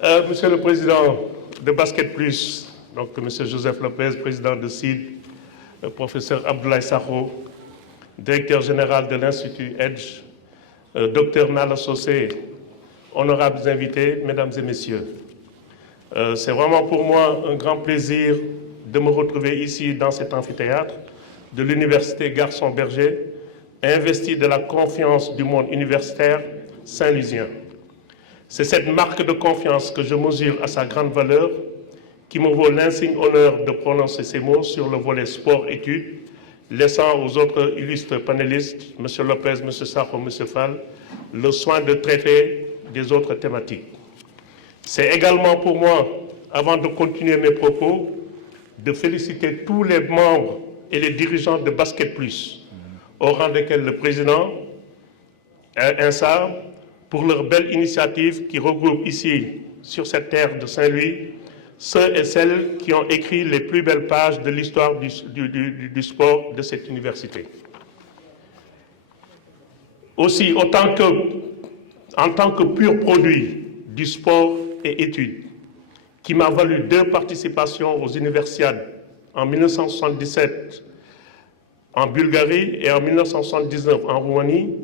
Monsieur le Président de Basket Plus, donc Monsieur Joseph Lopez, Président de CID, Professeur Abdoulaye Sakho, Directeur général de l'Institut EDGE, Docteur Nala Sosé, honorables invités, Mesdames et Messieurs. C'est vraiment pour moi un grand plaisir de me retrouver ici dans cet amphithéâtre de l'Université Gaston Berger, investi de la confiance du monde universitaire saint-lusien. C'est cette marque de confiance que je mesure à sa grande valeur qui me vaut l'insigne honneur de prononcer ces mots sur le volet sport-études, laissant aux autres illustres panélistes, M. Lopez, M. Sakho, M. Fall, le soin de traiter des autres thématiques. C'est également pour moi, avant de continuer mes propos, de féliciter tous les membres et les dirigeants de Basket Plus, au rang desquels le président, Insar, pour leur belle initiative qui regroupe ici, sur cette terre de Saint-Louis, ceux et celles qui ont écrit les plus belles pages de l'histoire du sport de cette université. Aussi, en tant que pur produit du sport et études, qui m'a valu 2 participations aux Universiades en 1977 en Bulgarie et en 1979 en Roumanie,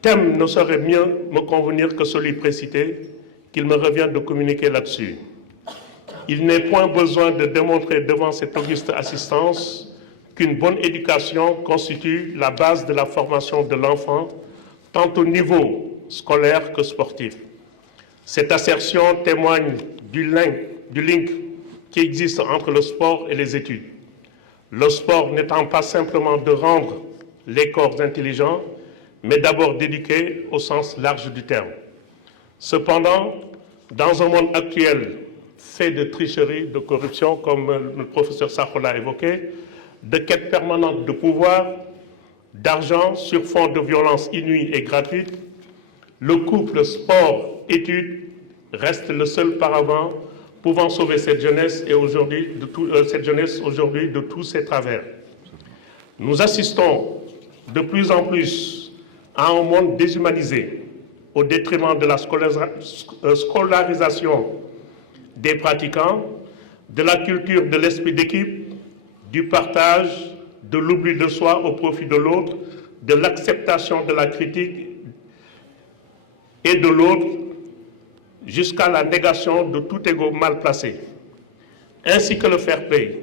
thème ne saurait mieux me convenir que celui précité, qu'il me revient de communiquer là-dessus. Il n'est point besoin de démontrer devant cette auguste assistance qu'une bonne éducation constitue la base de la formation de l'enfant, tant au niveau scolaire que sportif. Cette assertion témoigne du link qui existe entre le sport et les études. Le sport n'étant pas simplement de rendre les corps intelligents, mais d'abord d'éduquer au sens large du terme. Cependant, dans un monde actuel fait de tricherie, de corruption, comme le professeur Sakho l'a évoqué, de quête permanente de pouvoir, d'argent sur fond de violence inouïe et gratuite, le couple sport-études reste le seul paravent pouvant sauver cette jeunesse aujourd'hui de tous ses travers. Nous assistons de plus en plus à un monde déshumanisé au détriment de la scolarisation des pratiquants, de la culture de l'esprit d'équipe, du partage, de l'oubli de soi au profit de l'autre, de l'acceptation de la critique et de l'autre, jusqu'à la négation de tout ego mal placé, ainsi que le fair play.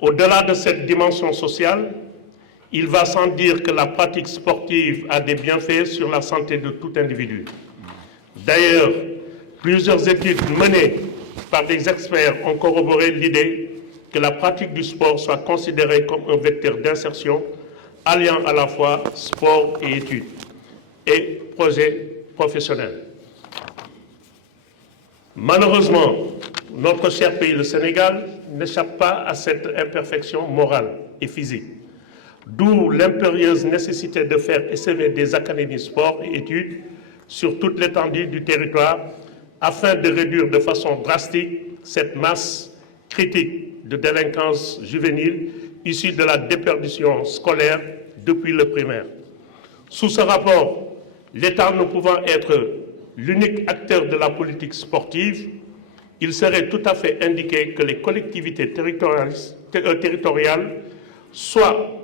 Au-delà de cette dimension sociale, il va sans dire que la pratique sportive a des bienfaits sur la santé de tout individu. D'ailleurs, plusieurs études menées par des experts ont corroboré l'idée que la pratique du sport soit considérée comme un vecteur d'insertion alliant à la fois sport et études et projets professionnels. Malheureusement, notre cher pays, le Sénégal, n'échappe pas à cette imperfection morale et physique. D'où l'impérieuse nécessité de faire essaimer des académies sport et études sur toute l'étendue du territoire afin de réduire de façon drastique cette masse critique de délinquance juvénile issue de la déperdition scolaire depuis le primaire. Sous ce rapport, l'État ne pouvant être l'unique acteur de la politique sportive, il serait tout à fait indiqué que les collectivités territoriales soient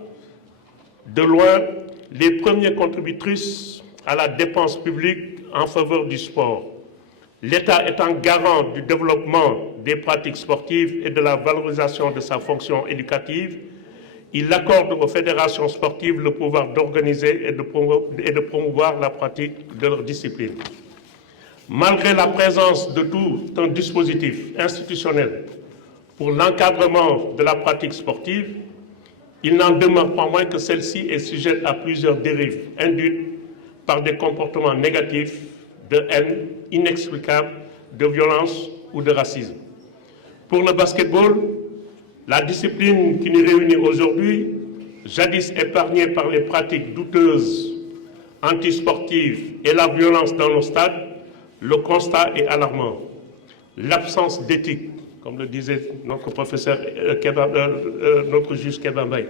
de loin les premières contributrices à la dépense publique en faveur du sport. L'État étant garant du développement des pratiques sportives et de la valorisation de sa fonction éducative, il accorde aux fédérations sportives le pouvoir d'organiser et de promouvoir la pratique de leur discipline. Malgré la présence de tout un dispositif institutionnel pour l'encadrement de la pratique sportive, il n'en demeure pas moins que celle-ci est sujette à plusieurs dérives induites par des comportements négatifs, de haine inexplicable, de violence ou de racisme. Pour le basketball, la discipline qui nous réunit aujourd'hui, jadis épargnée par les pratiques douteuses, antisportives et la violence dans nos stades, le constat est alarmant. L'absence d'éthique, comme le disait notre professeur, notre juge Kebambaye.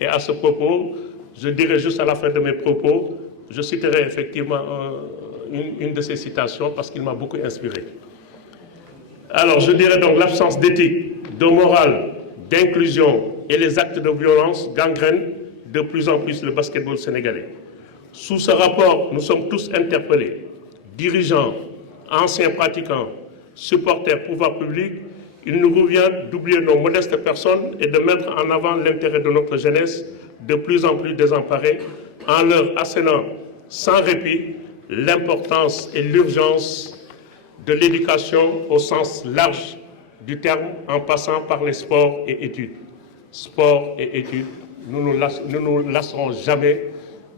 Et à ce propos, je dirai juste à la fin de mes propos, je citerai effectivement une de ces citations parce qu'il m'a beaucoup inspiré. Alors, je dirais donc l'absence d'éthique, de morale, d'inclusion et les actes de violence gangrènent de plus en plus le basketball sénégalais. Sous ce rapport, nous sommes tous interpellés, dirigeants, anciens pratiquants, supporters, pouvoirs publics. Il nous revient d'oublier nos modestes personnes et de mettre en avant l'intérêt de notre jeunesse, de plus en plus désemparée, en leur assénant sans répit l'importance et l'urgence de l'éducation au sens large du terme, en passant par les sports et études. Sport et études, nous ne nous lasserons jamais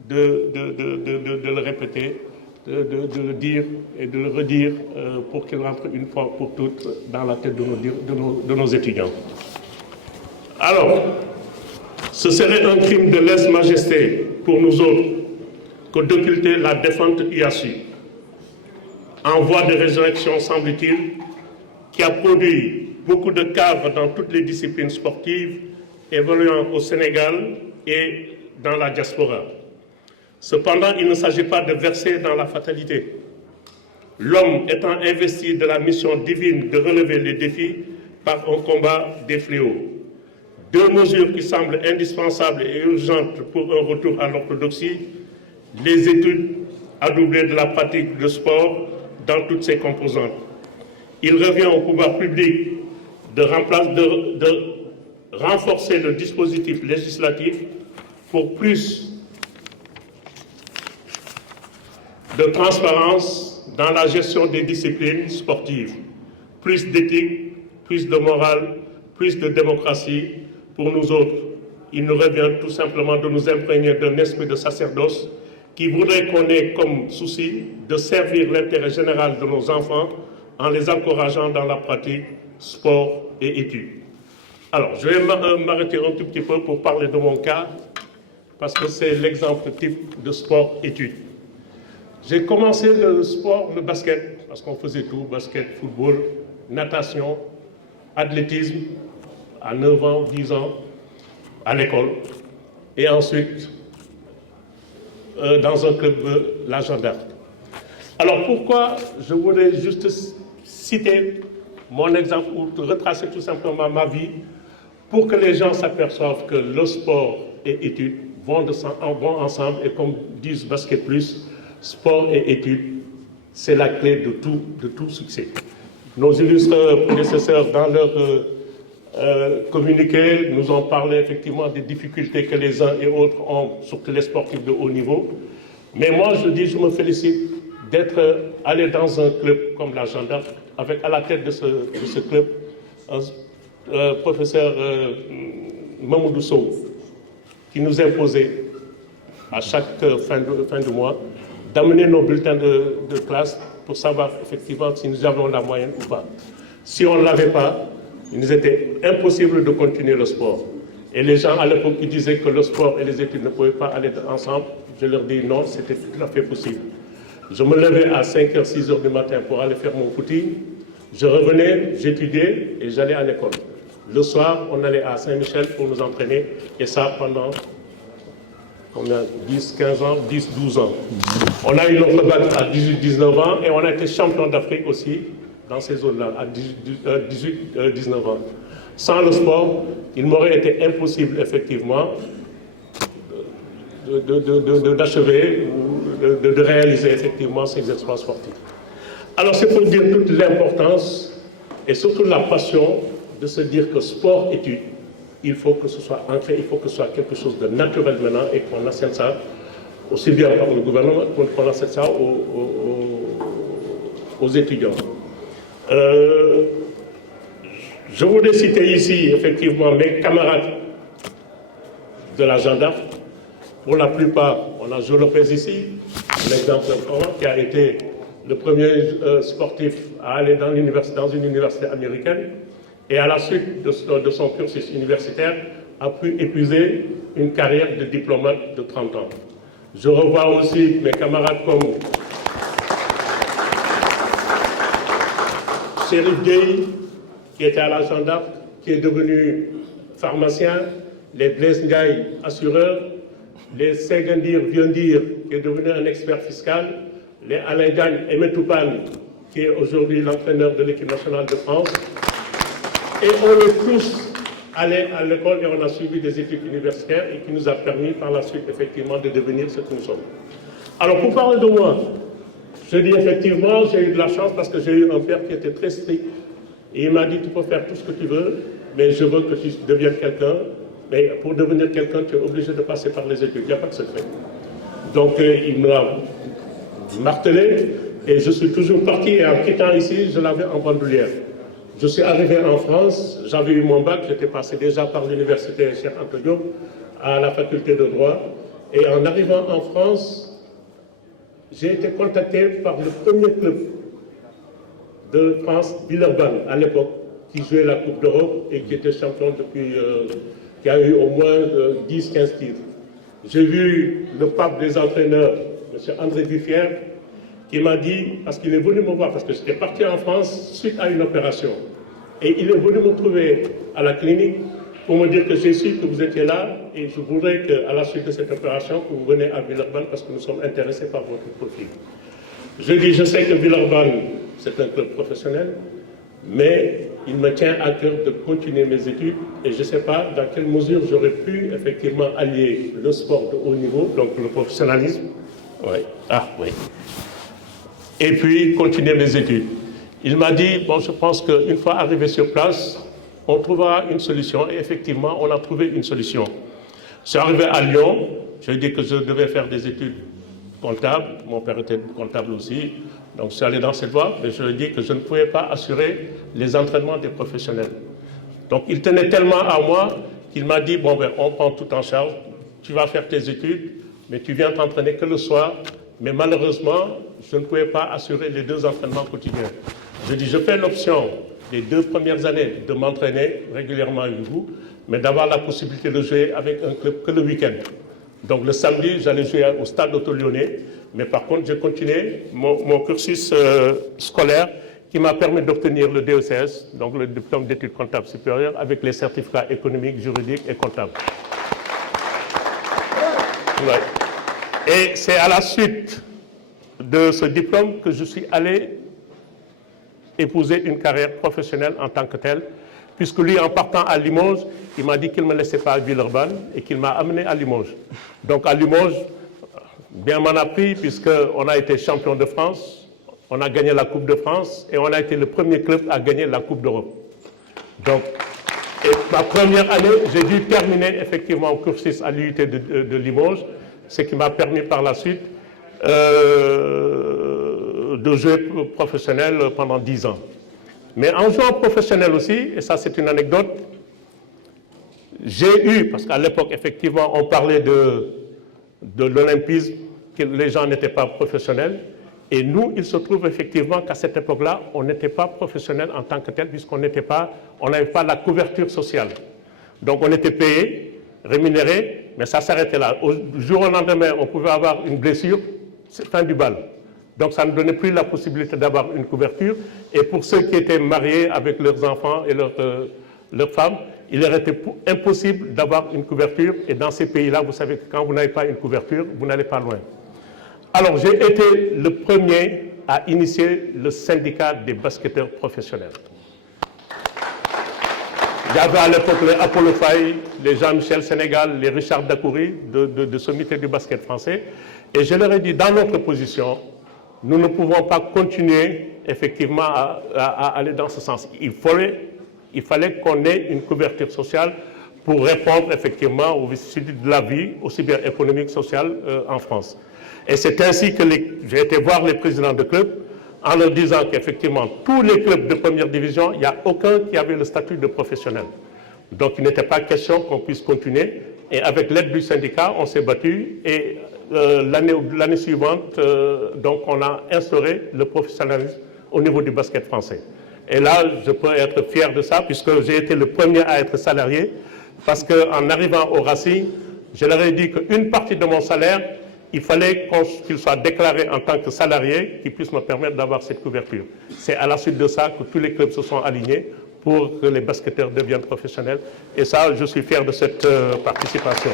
de le répéter, de le dire et de le redire pour qu'il rentre une fois pour toutes dans la tête de nos étudiants. Alors, ce serait un crime de lèse-majesté pour nous autres que d'occulter la défunte IASU, en voie de résurrection semble-t-il, qui a produit beaucoup de cadres dans toutes les disciplines sportives évoluant au Sénégal et dans la diaspora. Cependant, il ne s'agit pas de verser dans la fatalité. L'homme étant investi de la mission divine de relever les défis par un combat des fléaux. Deux mesures qui semblent indispensables et urgentes pour un retour à l'orthodoxie, les études à doubler de la pratique de sport dans toutes ses composantes. Il revient au pouvoir public de renforcer le dispositif législatif pour plus de transparence dans la gestion des disciplines sportives, plus d'éthique, plus de morale, plus de démocratie. Pour nous autres, il nous revient tout simplement de nous imprégner d'un esprit de sacerdoce qui voudrait qu'on ait comme souci de servir l'intérêt général de nos enfants en les encourageant dans la pratique, sport et études. Alors, je vais m'arrêter un tout petit peu pour parler de mon cas, parce que c'est l'exemple type de sport-études. J'ai commencé le sport, le basket, parce qu'on faisait tout, basket, football, natation, athlétisme, à 9 ans, 10 ans, à l'école. Et ensuite, dans un club de la Jeanne d'Arc. Alors pourquoi je voudrais juste citer mon exemple ou retracer tout simplement ma vie pour que les gens s'aperçoivent que le sport et études vont ensemble et comme disent Basket Plus, sport et études, c'est la clé de tout succès. Nos illustres prédécesseurs, dans leur communiqué, nous ont parlé effectivement des difficultés que les uns et autres ont, surtout les sportifs de haut niveau. Mais moi, je me félicite d'être allé dans un club comme la Jeanne d'Arc, avec à la tête de ce club, un professeur Mamoudou Sow, qui nous imposait à chaque fin de mois d'amener nos bulletins de classe pour savoir effectivement si nous avions la moyenne ou pas. Si on ne l'avait pas, il nous était impossible de continuer le sport. Et les gens à l'époque qui disaient que le sport et les études ne pouvaient pas aller ensemble, je leur dis non, c'était tout à fait possible. Je me levais à 5h, 6h du matin pour aller faire mon footing. Je revenais, j'étudiais et j'allais à l'école. Le soir, on allait à Saint-Michel pour nous entraîner, et ça pendant 10, 15 ans, 10, 12 ans. On a eu notre bac à 18, 19 ans et on a été champion d'Afrique aussi dans ces zones-là, à 18, 19 ans. Sans le sport, il m'aurait été impossible, effectivement, d'achever ou de réaliser, effectivement, ces exploits sportifs. Alors, c'est pour dire toute l'importance et surtout la passion de se dire que sport-études, il faut que ce soit ancré, il faut que ce soit quelque chose de naturel maintenant et qu'on enseigne ça aussi bien par le gouvernement qu'on enseigne ça aux étudiants. Je voudrais citer ici effectivement mes camarades de la Jeanne d'Arc. Pour la plupart, on a Jo Lopez ici, l'exemple qui a été le premier sportif à aller dans une université américaine. Et à la suite de son cursus universitaire, a pu épuiser une carrière de diplomate de 30 ans. Je revois aussi mes camarades comme Chérif Gueye, qui était à la Jeanne d'Arc, qui est devenu pharmacien, les Blaise Ndiaye, assureurs, les Sengandir Viendir, qui est devenu un expert fiscal, les Alain Gagne et Metoupan, qui est aujourd'hui l'entraîneur de l'équipe nationale de France. Et on est tous allés à l'école et on a suivi des études universitaires et qui nous a permis par la suite effectivement de devenir ce que nous sommes. Alors pour parler de moi, je dis effectivement, j'ai eu de la chance parce que j'ai eu un père qui était très strict. Et il m'a dit, tu peux faire tout ce que tu veux, mais je veux que tu deviennes quelqu'un. Mais pour devenir quelqu'un, tu es obligé de passer par les études, il n'y a pas de secret. Donc il me l'a martelé et je suis toujours parti. Et en quittant ici, je l'avais en bandoulière. Je suis arrivé en France, j'avais eu mon bac, j'étais passé déjà par l'université Cheikh Anta Diop à la faculté de droit. Et en arrivant en France, j'ai été contacté par le premier club de France, Villeurbanne, à l'époque, qui jouait la Coupe d'Europe et qui était champion depuis, qui a eu au moins 10-15 titres. J'ai vu le pape des entraîneurs, M. André Duffière, qui m'a dit, parce qu'il est venu me voir, parce que j'étais parti en France suite à une opération, et il est venu me trouver à la clinique pour me dire que j'ai su que vous étiez là, et je voudrais qu'à la suite de cette opération, que vous venez à Villeurbanne, parce que nous sommes intéressés par votre profil. Je dis, je sais que Villeurbanne, c'est un club professionnel, mais il me tient à cœur de continuer mes études et je ne sais pas dans quelle mesure j'aurais pu effectivement allier le sport de haut niveau, donc le professionnalisme, et puis continuer mes études. Il m'a dit, bon, je pense qu'une fois arrivé sur place, on trouvera une solution et effectivement, on a trouvé une solution. Je suis arrivé à Lyon, je lui ai dit que je devais faire des études comptable, mon père était comptable aussi, donc je suis allé dans cette voie, mais je lui ai dit que je ne pouvais pas assurer les entraînements des professionnels. Donc il tenait tellement à moi qu'il m'a dit, bon ben on prend tout en charge, tu vas faire tes études, mais tu viens t'entraîner que le soir, mais malheureusement, je ne pouvais pas assurer les 2 entraînements quotidiens. Je dis, je fais l'option des 2 premières années de m'entraîner régulièrement avec vous, mais d'avoir la possibilité de jouer avec un club que le week-end. Donc le samedi, j'allais jouer au Stade Auto-Lyonnais, mais par contre, j'ai continué mon cursus scolaire qui m'a permis d'obtenir le DECS, donc le diplôme d'études comptables supérieures, avec les certificats économiques, juridiques et comptables. Ouais. Et c'est à la suite de ce diplôme que je suis allé épouser une carrière professionnelle en tant que telle, puisque lui, en partant à Limoges, il m'a dit qu'il ne me laissait pas à Villeurbanne et qu'il m'a amené à Limoges. Donc à Limoges, bien m'en a pris, puisqu'on a été champion de France, on a gagné la Coupe de France et on a été le premier club à gagner la Coupe d'Europe. Donc, ma première année, j'ai dû terminer effectivement au cursus à l'UIT de Limoges, ce qui m'a permis par la suite de jouer professionnel pendant 10 ans. Mais en jouant professionnel aussi, et ça c'est une anecdote, j'ai eu, parce qu'à l'époque effectivement on parlait de l'olympisme, que les gens n'étaient pas professionnels, et nous il se trouve effectivement qu'à cette époque-là, on n'était pas professionnels en tant que tel, puisqu'on n'avait pas la couverture sociale. Donc on était payé, rémunéré, mais ça s'arrêtait là. Au jour au lendemain, on pouvait avoir une blessure, c'est fin du bal. Donc ça ne donnait plus la possibilité d'avoir une couverture. Et pour ceux qui étaient mariés avec leurs enfants et leurs femmes, il leur était impossible d'avoir une couverture. Et dans ces pays-là, vous savez que quand vous n'avez pas une couverture, vous n'allez pas loin. Alors j'ai été le premier à initier le syndicat des basketteurs professionnels. Il y avait à l'époque les Apollo Faye, les Jean-Michel Sénégal, les Richard Dacoury de Sommité du basket français. Et je leur ai dit, dans notre position, nous ne pouvons pas continuer effectivement à aller dans ce sens. Il fallait qu'on ait une couverture sociale pour répondre effectivement aux vicissitudes de la vie, aussi bien économique, sociale en France. Et c'est ainsi que j'ai été voir les présidents de clubs en leur disant qu'effectivement, tous les clubs de première division, il n'y a aucun qui avait le statut de professionnel. Donc il n'était pas question qu'on puisse continuer. Et avec l'aide du syndicat, on s'est battu et l'année suivante, donc on a instauré le professionnalisme au niveau du basket français. Et là, je peux être fier de ça puisque j'ai été le premier à être salarié parce qu'en arrivant au Racing, je leur ai dit qu'une partie de mon salaire, il fallait qu'il soit déclaré en tant que salarié qui puisse me permettre d'avoir cette couverture. C'est à la suite de ça que tous les clubs se sont alignés pour que les basketteurs deviennent professionnels. Et ça, je suis fier de cette participation.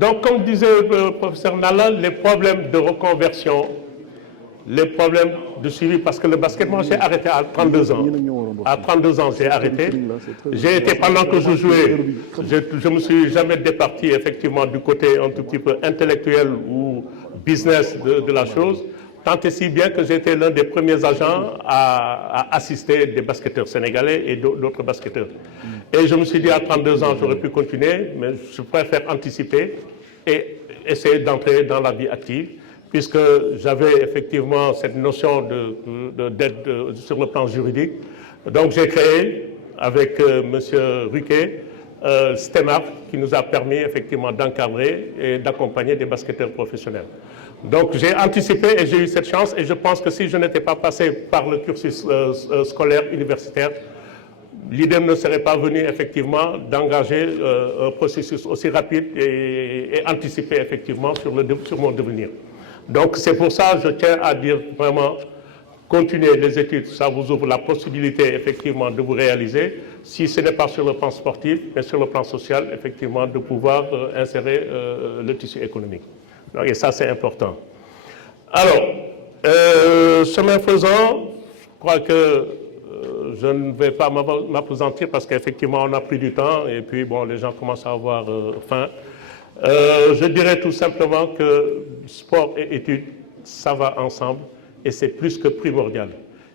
Donc, comme disait le professeur Nalla, les problèmes de reconversion, les problèmes de suivi, parce que le basket, moi j'ai arrêté à 32 ans. À 32 ans, j'ai arrêté. J'ai été, pendant que je jouais, je ne me suis jamais départi effectivement du côté un tout petit peu intellectuel ou business de la chose, tant et si bien que j'étais l'un des premiers agents à assister des basketteurs sénégalais et d'autres basketteurs. Et je me suis dit à 32 ans, j'aurais pu continuer, mais je préfère anticiper et essayer d'entrer dans la vie active, puisque j'avais effectivement cette notion d'aide sur le plan juridique. Donc j'ai créé avec M. Ruquet STEMAR, qui nous a permis effectivement d'encadrer et d'accompagner des basketteurs professionnels. Donc j'ai anticipé et j'ai eu cette chance, et je pense que si je n'étais pas passé par le cursus scolaire universitaire, l'idée ne serait pas venue effectivement d'engager un processus aussi rapide et anticiper effectivement sur mon devenir. Donc c'est pour ça que je tiens à dire vraiment, continuez les études, ça vous ouvre la possibilité effectivement de vous réaliser, si ce n'est pas sur le plan sportif, mais sur le plan social, effectivement, de pouvoir insérer le tissu économique. Donc, et ça c'est important. Alors, chemin faisant, je crois que je ne vais pas m'appesantir parce qu'effectivement on a pris du temps et puis bon, les gens commencent à avoir faim. Je dirais tout simplement que sport et études, ça va ensemble et c'est plus que primordial.